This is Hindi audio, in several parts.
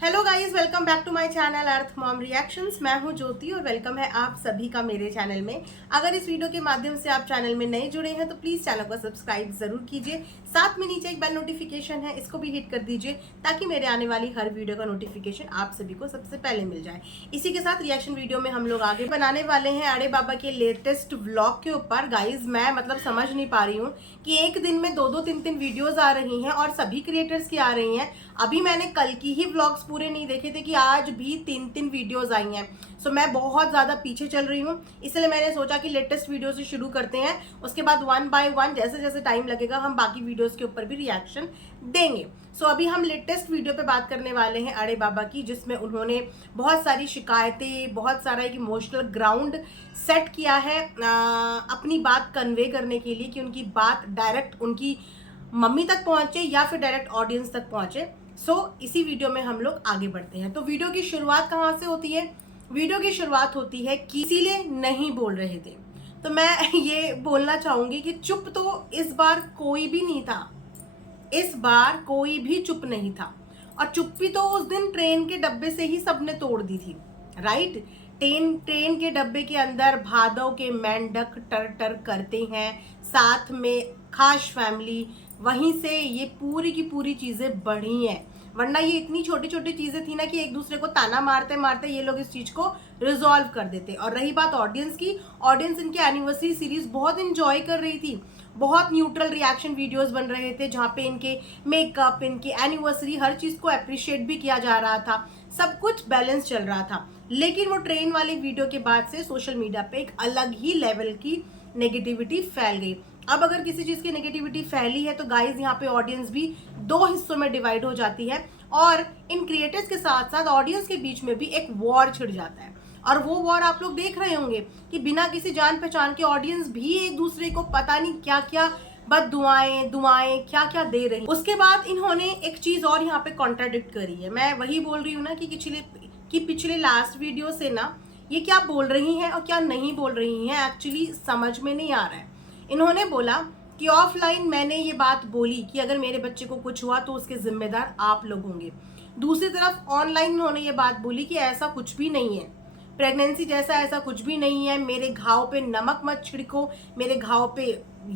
Hello guys, welcome back to my channel Arth mom reactions. मैं हूं ज्योति और वेलकम है आप सभी का मेरे चैनल में। अगर इस वीडियो के माध्यम से आप चैनल में नए जुड़े हैं तो प्लीज चैनल को सब्सक्राइब जरूर कीजिए। साथ में नीचे एक बेल नोटिफिकेशन है, इसको भी हिट कर दीजिए ताकि मेरे आने वाली हर वीडियो का नोटिफिकेशन आप सभी को सबसे पहले मिल जाए। इसी के साथ रिएक्शन वीडियो में हम लोग आगे बनाने वाले हैं अड़े बाबा के लेटेस्ट व्लॉग के ऊपर। गाइज मैं समझ नहीं पा रही हूँ कि एक दिन में दो तीन वीडियोज आ रही हैं और सभी क्रिएटर्स की आ रही हैं। अभी मैंने कल की ही व्लॉग्स पूरे नहीं देखे थे कि आज भी तीन वीडियोस आई हैं। सो मैं बहुत ज़्यादा पीछे चल रही हूँ, इसलिए मैंने सोचा कि लेटेस्ट वीडियो से शुरू करते हैं, उसके बाद वन बाय वन जैसे जैसे टाइम लगेगा हम बाकी वीडियोस के ऊपर भी रिएक्शन देंगे। सो अभी हम लेटेस्ट वीडियो पे बात करने वाले हैं अड़े बाबा की, जिसमें उन्होंने बहुत सारी शिकायतें, बहुत सारा एक इमोशनल ग्राउंड सेट किया है अपनी बात कन्वे करने के लिए कि उनकी बात डायरेक्ट उनकी मम्मी तक पहुंचे या फिर डायरेक्ट ऑडियंस तक पहुंचे। इसी वीडियो में हम लोग आगे बढ़ते हैं। तो वीडियो की शुरुआत कहाँ से होती है? वीडियो की शुरुआत होती है कि इसीलिए नहीं बोल रहे थे। तो मैं ये बोलना चाहूंगी कि चुप तो इस बार कोई भी नहीं था, इस बार कोई भी चुप नहीं था। और चुप्पी तो उस दिन ट्रेन के डब्बे से ही सबने तोड़ दी थी, राइट। ट्रेन के डब्बे के अंदर भादव के मेंढक टर टर करते हैं, साथ में खास फैमिली, वहीं से ये पूरी की पूरी चीजें बढ़ी हैं। वरना ये इतनी छोटी छोटी चीजें थी ना कि एक दूसरे को ताना मारते मारते ये लोग इस चीज को रिजॉल्व कर देते। और रही बात ऑडियंस की, ऑडियंस इनकी एनिवर्सरी सीरीज बहुत इंजॉय कर रही थी। बहुत न्यूट्रल रिएक्शन वीडियोस बन रहे थे जहाँ पे इनके मेकअप, इनकी एनिवर्सरी, हर चीज को अप्रिशिएट भी किया जा रहा था, सब कुछ बैलेंस चल रहा था। लेकिन वो ट्रेन वाली वीडियो के बाद से सोशल मीडिया पे एक अलग ही लेवल की नेगेटिविटी फैल गई। अब अगर किसी चीज की नेगेटिविटी फैली है तो गाइज यहाँ पे ऑडियंस भी दो हिस्सों में डिवाइड हो जाती है और इन क्रिएटर्स के साथ साथ ऑडियंस के बीच में भी एक वॉर छिड़ जाता है। और वो वॉर आप लोग देख रहे होंगे कि बिना किसी जान पहचान के ऑडियंस भी एक दूसरे को पता नहीं क्या क्या बद दुआएं क्या क्या दे रही। उसके बाद इन्होंने एक चीज और यहाँ पे कॉन्ट्राडिक्ट करी है। मैं वही बोल रही हूँ ना कि पिछले लास्ट वीडियो से ना ये क्या बोल रही हैं और क्या नहीं बोल रही हैं एक्चुअली समझ में नहीं आ रहा है। इन्होंने बोला कि ऑफलाइन मैंने ये बात बोली कि अगर मेरे बच्चे को कुछ हुआ तो उसके जिम्मेदार आप लोग होंगे। दूसरी तरफ ऑनलाइन इन्होंने ये बात बोली कि ऐसा कुछ भी नहीं है, प्रेगनेंसी जैसा ऐसा कुछ भी नहीं है, मेरे घाव पे नमक मत छिड़को, मेरे घाव पे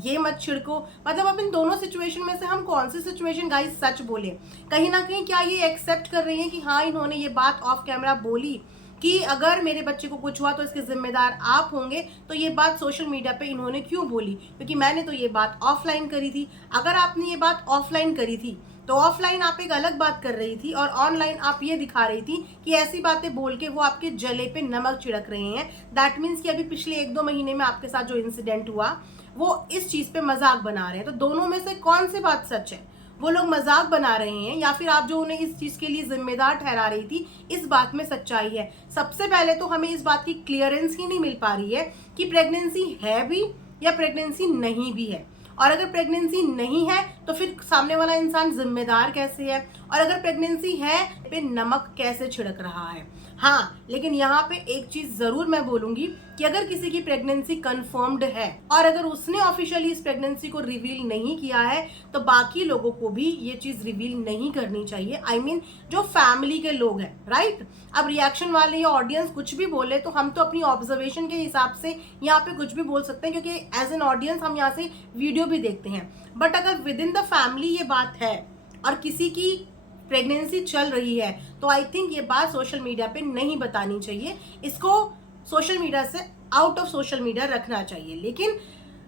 ये मत छिड़को। मतलब अब इन दोनों सिचुएशन में से हम कौन सी सिचुएशन गाइस सच बोले? कहीं ना कहीं क्या ये एक्सेप्ट कर रही है कि हाँ इन्होंने ये बात ऑफ कैमरा बोली कि अगर मेरे बच्चे को कुछ हुआ तो इसके जिम्मेदार आप होंगे, तो ये बात सोशल मीडिया पे इन्होंने क्यों बोली? क्योंकि मैंने तो ये बात ऑफलाइन करी थी। अगर आपने ये बात ऑफलाइन करी थी तो ऑफलाइन आप एक अलग बात कर रही थी और ऑनलाइन आप ये दिखा रही थी कि ऐसी बातें बोल के वो आपके जले पे नमक छिड़क रहे हैं। दैट मीन्स कि अभी पिछले 1-2 महीने में आपके साथ जो इंसिडेंट हुआ वो इस चीज पे मजाक बना रहे हैं। तो दोनों में से कौन सी बात सच है? वो लोग मजाक बना रहे हैं या फिर आप जो उन्हें इस चीज के लिए जिम्मेदार ठहरा रही थी, इस बात में सच्चाई है? सबसे पहले तो हमें इस बात की क्लियरेंस ही नहीं मिल पा रही है कि प्रेगनेंसी है भी या प्रेगनेंसी नहीं भी है। और अगर प्रेगनेंसी नहीं है तो फिर सामने वाला इंसान जिम्मेदार कैसे है? और अगर प्रेगनेंसी है पे नमक कैसे छिड़क रहा है? हाँ, लेकिन यहाँ पे एक चीज जरूर मैं बोलूंगी कि अगर किसी की प्रेगनेंसी कंफर्म्ड है और अगर उसने ऑफिशियली इस प्रेगनेंसी को रिवील नहीं किया है तो बाकी लोगों को भी ये चीज रिवील नहीं करनी चाहिए। I mean, जो फैमिली के लोग हैं, राइट। अब रिएक्शन वाले या ऑडियंस कुछ भी बोले तो हम तो अपनी ऑब्जर्वेशन के हिसाब से यहाँ पे कुछ भी बोल सकते हैं, क्योंकि एज एन ऑडियंस हम यहाँ से वीडियो भी देखते हैं। बट अगर विद इन द फैमिली ये बात है और किसी की प्रेगनेंसी चल रही है तो आई थिंक ये बात सोशल मीडिया पे नहीं बतानी चाहिए। इसको सोशल मीडिया से आउट ऑफ सोशल मीडिया रखना चाहिए। लेकिन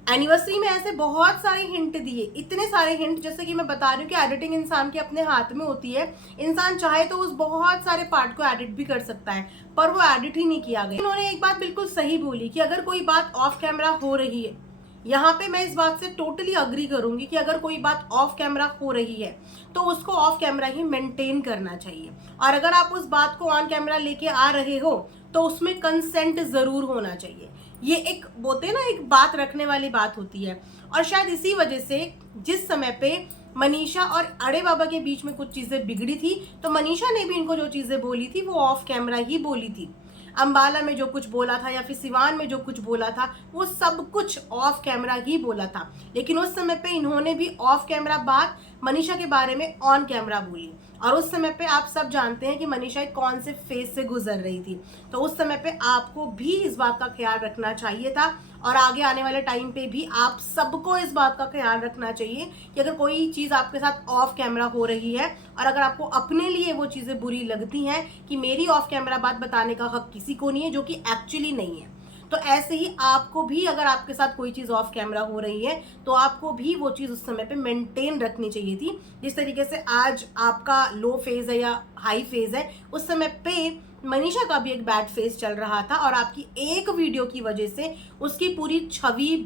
एनिवर्सरी में ऐसे बहुत सारे हिंट दिए, इतने सारे हिंट, जैसे कि मैं बता रही हूँ कि एडिटिंग इंसान के अपने हाथ में होती है। इंसान चाहे तो उस बहुत सारे पार्ट को एडिट भी कर सकता है, पर वो एडिट ही नहीं किया गया। उन्होंने एक बात बिल्कुल सही बोली कि अगर कोई बात ऑफ कैमरा हो रही है, यहाँ पे मैं इस बात से टोटली अग्री करूंगी कि अगर कोई बात ऑफ कैमरा हो रही है तो उसको ऑफ कैमरा ही मेंटेन करना चाहिए। और अगर आप उस बात को ऑन कैमरा लेके आ रहे हो तो उसमें कंसेंट जरूर होना चाहिए। ये एक बोलते ना, एक बात रखने वाली बात होती है। और शायद इसी वजह से जिस समय पे मनीषा और अड़े बाबा के बीच में कुछ चीजें बिगड़ी थी तो मनीषा ने भी इनको जो चीजें बोली थी वो ऑफ कैमरा ही बोली थी। अंबाला में जो कुछ बोला था या फिर सिवान में जो कुछ बोला था वो सब कुछ ऑफ कैमरा ही बोला था। लेकिन उस समय पे इन्होंने भी ऑफ कैमरा बात मनीषा के बारे में ऑन कैमरा बोली। और उस समय पे आप सब जानते हैं कि मनीषा एक कौन से फेज से गुजर रही थी, तो उस समय पे आपको भी इस बात का ख्याल रखना चाहिए था और आगे आने वाले टाइम पे भी आप सबको इस बात का ख्याल रखना चाहिए कि अगर कोई चीज़ आपके साथ ऑफ कैमरा हो रही है और अगर आपको अपने लिए वो चीज़ें बुरी लगती हैं कि मेरी ऑफ कैमरा बात बताने का हक किसी को नहीं है, जो कि एक्चुअली नहीं है, तो ऐसे ही आपको भी अगर आपके साथ कोई चीज़ ऑफ कैमरा हो रही है तो आपको भी वो चीज़ उस समय पे मेंटेन रखनी चाहिए थी। जिस तरीके से आज आपका लो फेज है या हाई फेज है, उस समय पे मनीषा का भी एक बैड फेज चल रहा था और आपकी एक वीडियो की वजह से उसकी पूरी छवि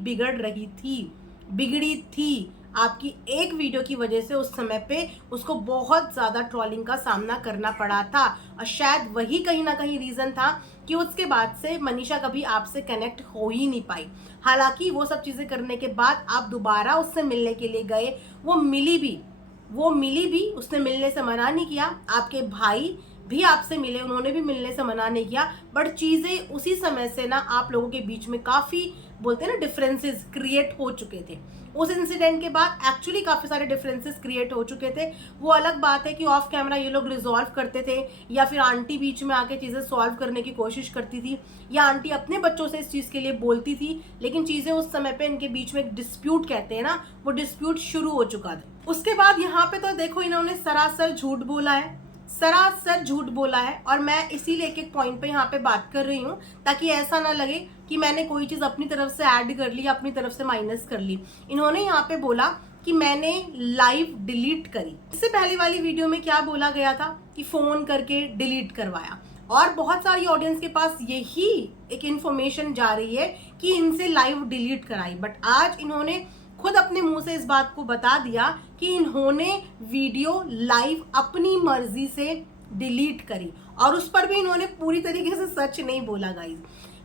बिगड़ी थी। आपकी एक वीडियो की वजह से उस समय पे उसको बहुत ज़्यादा ट्रोलिंग का सामना करना पड़ा था और शायद वही कहीं ना कहीं रीज़न था कि उसके बाद से मनीषा कभी आपसे कनेक्ट हो ही नहीं पाई। हालांकि वो सब चीज़ें करने के बाद आप दोबारा उससे मिलने के लिए गए, वो मिली भी, उसने मिलने से मना नहीं किया, आपके भाई भी आपसे मिले, उन्होंने भी मिलने से मना नहीं किया, बट चीज़ें उसी समय से ना आप लोगों के बीच में काफ़ी बोलते हैं ना डिफरेंसेस क्रिएट हो चुके थे। उस इंसिडेंट के बाद एक्चुअली काफ़ी सारे डिफरेंसेस क्रिएट हो चुके थे। वो अलग बात है कि ऑफ कैमरा ये लोग रिजॉल्व करते थे या फिर आंटी बीच में आके चीज़ें सॉल्व करने की कोशिश करती थी या आंटी अपने बच्चों से इस चीज़ के लिए बोलती थी, लेकिन चीज़ें उस समय पे इनके बीच में एक डिस्प्यूट कहते हैं ना, वो डिस्प्यूट शुरू हो चुका था। उसके बाद यहाँ पे तो देखो इन्होंने सरासर झूठ बोला है और मैं इसीलिए एक एक पॉइंट पे यहाँ पे बात कर रही हूँ ताकि ऐसा ना लगे कि मैंने कोई चीज़ अपनी तरफ से ऐड कर ली, अपनी तरफ से माइनस कर ली। इन्होंने यहाँ पे बोला कि मैंने लाइव डिलीट करी। इससे पहले वाली वीडियो में क्या बोला गया था कि फ़ोन करके डिलीट करवाया और बहुत सारी ऑडियंस के पास यही एक इन्फॉर्मेशन जा रही है कि इनसे लाइव डिलीट कराई, बट आज इन्होंने खुद अपने मुंह से इस बात को बता दिया कि इन्होंने वीडियो लाइव अपनी मर्जी से डिलीट करी और उस पर भी इन्होंने पूरी तरीके से सच नहीं बोला गाइस।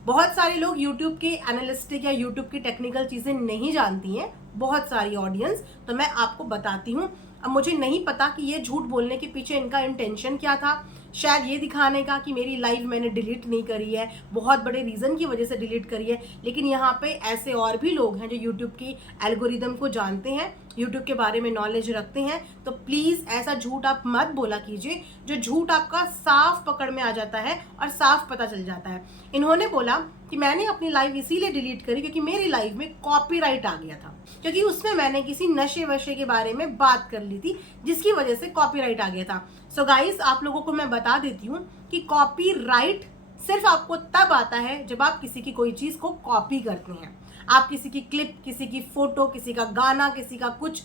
बहुत सारे लोग YouTube के एनालिस्टिक या YouTube की टेक्निकल चीज़ें नहीं जानती हैं, बहुत सारी ऑडियंस, तो मैं आपको बताती हूँ। अब मुझे नहीं पता कि ये झूठ बोलने के पीछे इनका इंटेंशन क्या था, शायद ये दिखाने का कि मेरी लाइव मैंने डिलीट नहीं करी है, बहुत बड़े रीज़न की वजह से डिलीट करी है, लेकिन यहाँ पे ऐसे और भी लोग हैं जो यूट्यूब की एल्गोरिदम को जानते हैं, यूट्यूब के बारे में नॉलेज रखते हैं, तो प्लीज़ ऐसा झूठ आप मत बोला कीजिए जो झूठ आपका साफ पकड़ में आ जाता है और साफ पता चल जाता है। इन्होंने बोला कि मैंने अपनी लाइव इसीलिए डिलीट करी क्योंकि मेरी लाइव में कॉपीराइट आ गया था, क्योंकि उसमें मैंने किसी नशे वशे के बारे में बात कर ली थी जिसकी वजह से कॉपीराइट आ गया था। सो गाइस, आप लोगों को मैं बता देती हूँ कि कॉपीराइट सिर्फ आपको तब आता है जब आप किसी की कोई चीज़ को कॉपी करते हैं। आप किसी की क्लिप, किसी की फोटो, किसी का गाना, किसी का कुछ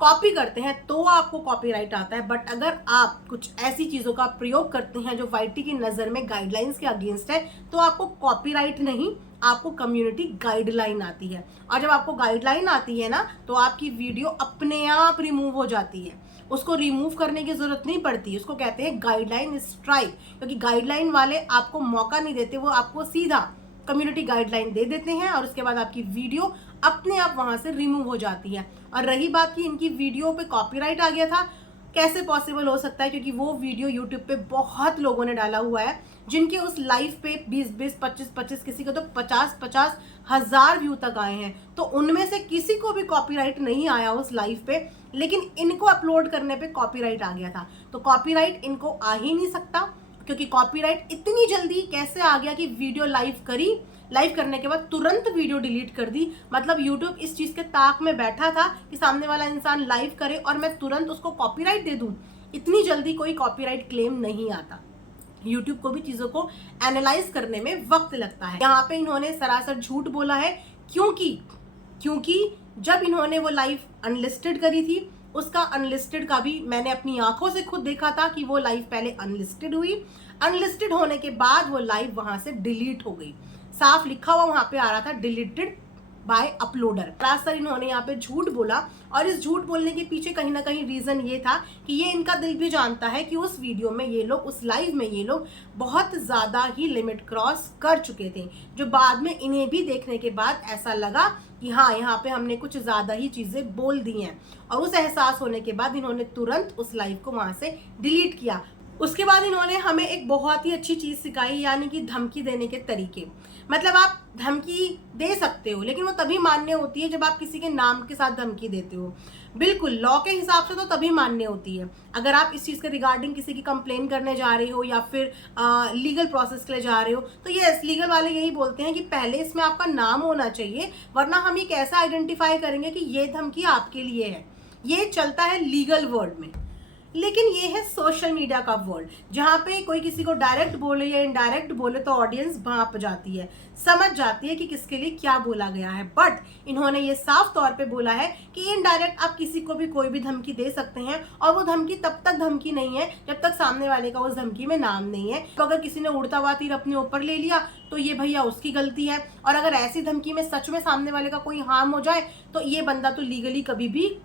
कॉपी करते हैं तो आपको कॉपीराइट आता है, बट अगर आप कुछ ऐसी चीज़ों का प्रयोग करते हैं जो वाईटी की नज़र में गाइडलाइंस के अगेंस्ट है तो आपको कॉपीराइट नहीं, आपको कम्युनिटी गाइडलाइन आती है। और जब आपको गाइडलाइन आती है ना तो आपकी वीडियो अपने आप रिमूव हो जाती है, उसको रिमूव करने की जरूरत नहीं पड़ती, उसको कहते हैं गाइडलाइन स्ट्राइक, क्योंकि गाइडलाइन वाले आपको मौका नहीं देते, वो आपको सीधा कम्युनिटी गाइडलाइन दे देते हैं और उसके बाद आपकी वीडियो अपने आप वहां से रिमूव हो जाती है। और रही बात कि इनकी वीडियो पे कॉपीराइट आ गया था, कैसे पॉसिबल हो सकता है, क्योंकि वो वीडियो यूट्यूब पे बहुत लोगों ने डाला हुआ है जिनके उस लाइव पे 20-20, 25-25, किसी को तो 50-50 हज़ार व्यू तक आए हैं, तो उनमें से किसी को भी कॉपीराइट नहीं आया उस लाइव पे, लेकिन इनको अपलोड करने पे कॉपीराइट आ गया था। तो कॉपीराइट इनको आ ही नहीं सकता, क्योंकि कॉपीराइट इतनी जल्दी कैसे आ गया कि वीडियो लाइव करने के बाद तुरंत वीडियो डिलीट कर दी। मतलब यूट्यूब इस चीज़ के ताक में बैठा था कि सामने वाला इंसान लाइव करे और मैं तुरंत उसको कॉपीराइट दे दूं। इतनी जल्दी कोई कॉपीराइट क्लेम नहीं आता, यूट्यूब को भी चीज़ों को एनालाइज करने में वक्त लगता है। यहाँ पे इन्होंने सरासर झूठ बोला है, क्योंकि जब इन्होंने वो लाइव अनलिस्टेड करी थी, उसका अनलिस्टेड का भी मैंने अपनी आंखों से खुद देखा था कि वो लाइव पहले अनलिस्टेड हुई, अनलिस्टेड होने के बाद वो लाइव वहां से डिलीट हो गई, साफ लिखा हुआ वहां पे आ रहा था डिलीटेड बाय अपलोडर। सरासर इन्होंने यहाँ पे झूठ बोला और इस झूठ बोलने के पीछे कहीं ना कहीं रीजन ये था कि ये इनका दिल भी जानता है कि उस वीडियो में ये लोग, उस लाइव में ये लोग बहुत ज़्यादा ही लिमिट क्रॉस कर चुके थे, जो बाद में इन्हें भी देखने के बाद ऐसा लगा कि हाँ, यहाँ पे हमने कुछ ज़्यादा ही चीज़ें बोल दी हैं, और उस एहसास होने के बाद इन्होंने तुरंत उस लाइव को वहाँ से डिलीट किया। उसके बाद इन्होंने हमें एक बहुत ही अच्छी चीज़ सिखाई, यानी कि धमकी देने के तरीके। मतलब आप धमकी दे सकते हो, लेकिन वो तभी मान्य होती है जब आप किसी के नाम के साथ धमकी देते हो। बिल्कुल लॉ के हिसाब से तो तभी मान्य होती है। अगर आप इस चीज़ के रिगार्डिंग किसी की कंप्लेन करने जा रहे हो या फिर लीगल प्रोसेस के लिए जा रहे हो, तो ये लीगल वाले यही बोलते हैं कि पहले इसमें आपका नाम होना चाहिए, वरना हम ये कैसे आइडेंटिफाई करेंगे कि ये धमकी आपके लिए है। ये चलता है लीगल वर्ल्ड में। लेकिन ये है सोशल मीडिया का वर्ल्ड, जहाँ पे कोई किसी को डायरेक्ट बोले या इनडायरेक्ट बोले तो ऑडियंस भांप जाती है, समझ जाती है कि किसके लिए क्या बोला गया है। बट इन्होंने ये साफ तौर पे बोला है कि इनडायरेक्ट आप किसी को भी कोई भी धमकी दे सकते हैं, और वो धमकी तब तक धमकी नहीं है जब तक सामने वाले का उस धमकी में नाम नहीं है। तो अगर किसी ने उड़ता हुआ तीर अपने ऊपर ले लिया तो ये भैया उसकी गलती है, और अगर ऐसी धमकी में सच में सामने वाले का कोई हार्म हो जाए तो ये बंदा तो लीगली कभी भी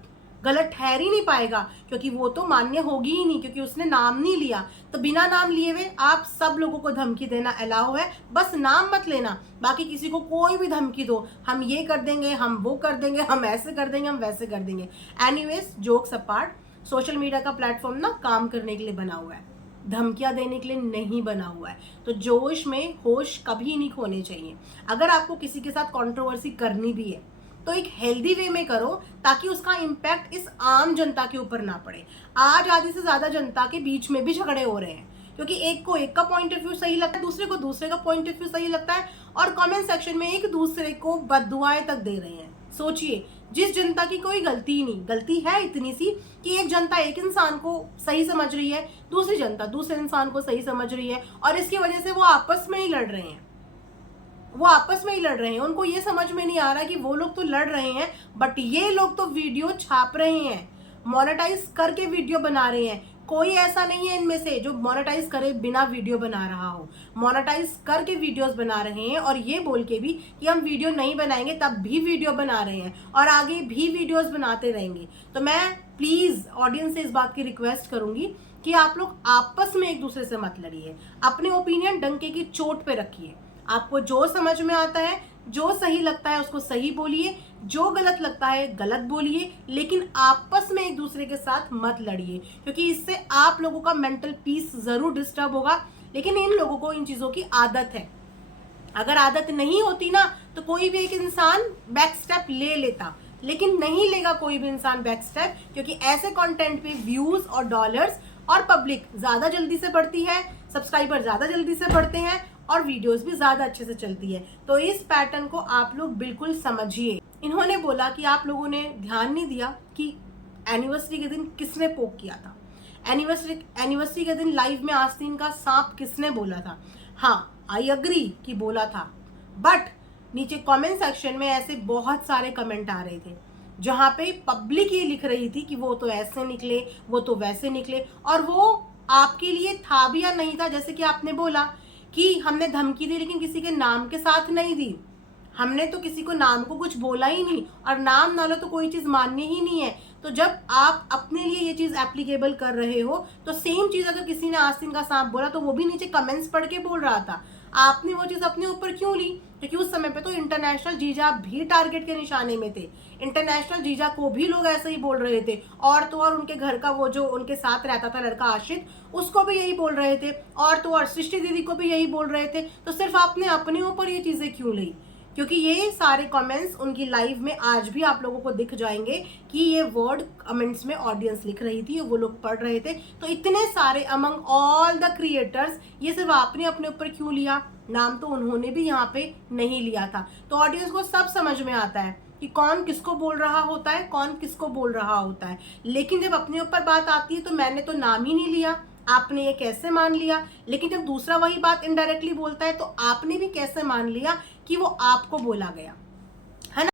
गलत ठहर ही नहीं पाएगा, क्योंकि वो तो मान्य होगी ही नहीं, क्योंकि उसने नाम नहीं लिया। तो बिना नाम लिए हुए आप सब लोगों को धमकी देना अलाउ है, बस नाम मत लेना। बाकी किसी को कोई भी धमकी दो, हम ये कर देंगे, हम वो कर देंगे, हम ऐसे कर देंगे, हम वैसे कर देंगे। Anyways, jokes apart, social media का प्लेटफॉर्म ना काम करने के लिए बना हुआ है, धमकियां देने के लिए नहीं बना हुआ है। तो जोश में होश कभी नहीं खोने चाहिए। अगर आपको किसी के साथ कंट्रोवर्सी करनी भी है तो एक हेल्दी वे में करो, ताकि उसका इम्पैक्ट इस आम जनता के ऊपर ना पड़े। आज आधी से ज्यादा जनता के बीच में भी झगड़े हो रहे हैं, क्योंकि एक को एक का पॉइंट ऑफ व्यू सही लगता है, दूसरे को दूसरे का पॉइंट ऑफ व्यू सही लगता है, और कमेंट सेक्शन में एक दूसरे को बददुआएं तक दे रहे हैं। सोचिए, जिस जनता की कोई गलती ही नहीं, गलती है इतनी सी कि एक जनता एक इंसान को सही समझ रही है, दूसरी जनता दूसरे इंसान को सही समझ रही है, और इसकी वजह से वो आपस में ही लड़ रहे हैं। उनको ये समझ में नहीं आ रहा कि वो लोग तो लड़ रहे हैं, बट ये लोग तो वीडियो छाप रहे हैं, मोनेटाइज करके वीडियो बना रहे हैं। कोई ऐसा नहीं है इनमें से जो मोनेटाइज करे बिना वीडियो बना रहा हो। मोनेटाइज करके वीडियोस बना रहे हैं, और ये बोल के भी कि हम वीडियो नहीं बनाएंगे तब भी वीडियो बना रहे हैं, और आगे भी वीडियोस बनाते रहेंगे। तो मैं प्लीज ऑडियंस से इस बात की रिक्वेस्ट करूंगी कि आप लोग आपस में एक दूसरे से मत लड़िए, अपने ओपिनियन डंके की चोट पे रखिए। आपको जो समझ में आता है, जो सही लगता है उसको सही बोलिए, जो गलत लगता है गलत बोलिए, लेकिन आपस में एक दूसरे के साथ मत लड़िए, क्योंकि इससे आप लोगों का मेंटल पीस जरूर डिस्टर्ब होगा। लेकिन इन लोगों को इन चीजों की आदत है। अगर आदत नहीं होती ना तो कोई भी एक इंसान बैक स्टेप ले लेता, लेकिन नहीं लेगा कोई भी इंसान बैक स्टेप, क्योंकि ऐसे कंटेंट पे व्यूज और डॉलर्स और पब्लिक ज्यादा जल्दी से बढ़ती है, सब्सक्राइबर ज्यादा जल्दी से बढ़ते हैं, और वीडियोस भी ज्यादा अच्छे से चलती है। तो इस पैटर्न को आप लोग बिल्कुल समझिए। इन्होंने बोला कि आप लोगों ने ध्यान नहीं दिया कि एनिवर्सरी के दिन किसने पोक किया था, एनिवर्सरी के दिन लाइव में आस्तीन का सांप किसने बोला था। हाँ, आई अग्री कि बोला था, बट नीचे कमेंट सेक्शन में ऐसे बहुत सारे कमेंट आ रहे थे जहां पे पब्लिक ये लिख रही थी कि वो तो ऐसे निकले, वो तो वैसे निकले, और वो आपके लिए था भी या नहीं था। जैसे कि आपने बोला कि हमने धमकी दी लेकिन किसी के नाम के साथ नहीं दी, हमने तो किसी को नाम को कुछ बोला ही नहीं, और नाम ना लो तो कोई चीज मान्य ही नहीं है। तो जब आप अपने लिए ये चीज एप्लीकेबल कर रहे हो, तो सेम चीज अगर किसी ने आस्तीन का सांप बोला तो वो भी नीचे कमेंट्स पढ़ के बोल रहा था, आपने वो चीज अपने ऊपर क्यों ली? क्योंकि उस समय पे तो इंटरनेशनल जीजा भी टारगेट के निशाने में थे, इंटरनेशनल जीजा को भी लोग ऐसे ही बोल रहे थे, और तो और उनके घर का वो जो उनके साथ रहता था लड़का आशिक, उसको भी यही बोल रहे थे, और तो और सृष्टि दीदी को भी यही बोल रहे थे। तो सिर्फ आपने अपने ऊपर ये चीजें क्यों ली? क्योंकि ये सारे कमेंट्स उनकी लाइव में आज भी आप लोगों को दिख जाएंगे कि ये वर्ड कमेंट्स में ऑडियंस लिख रही थी, वो लोग पढ़ रहे थे। तो इतने सारे अमंग ऑल द क्रिएटर्स, ये सिर्फ आपने अपने ऊपर क्यों लिया? नाम तो उन्होंने भी यहाँ पे नहीं लिया था। तो ऑडियंस को सब समझ में आता है कि कौन किसको बोल रहा होता है, कौन किसको बोल रहा होता है। लेकिन जब अपने ऊपर बात आती है तो मैंने तो नाम ही नहीं लिया, आपने ये कैसे मान लिया? लेकिन जब दूसरा वही बात इनडायरेक्टली बोलता है तो आपने भी कैसे मान लिया कि वो आपको बोला गया?